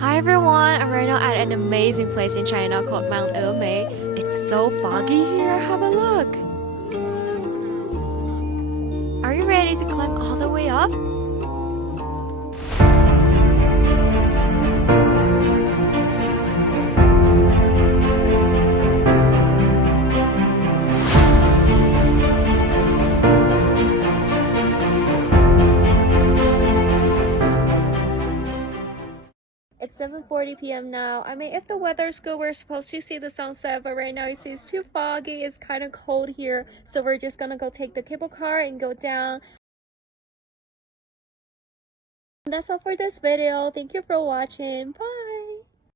Hi everyone, I'm right now at an amazing place in China called Mount Emei. It's so foggy here, have a look! Are you ready to climb all the way up? It's 7:40 p.m. now. I mean, if the weather's good, we're supposed to see the sunset, but right now you see it's too foggy. It's kind of cold here, so we're just gonna go take the cable car and go down. And that's all for this video. Thank you for watching. Bye!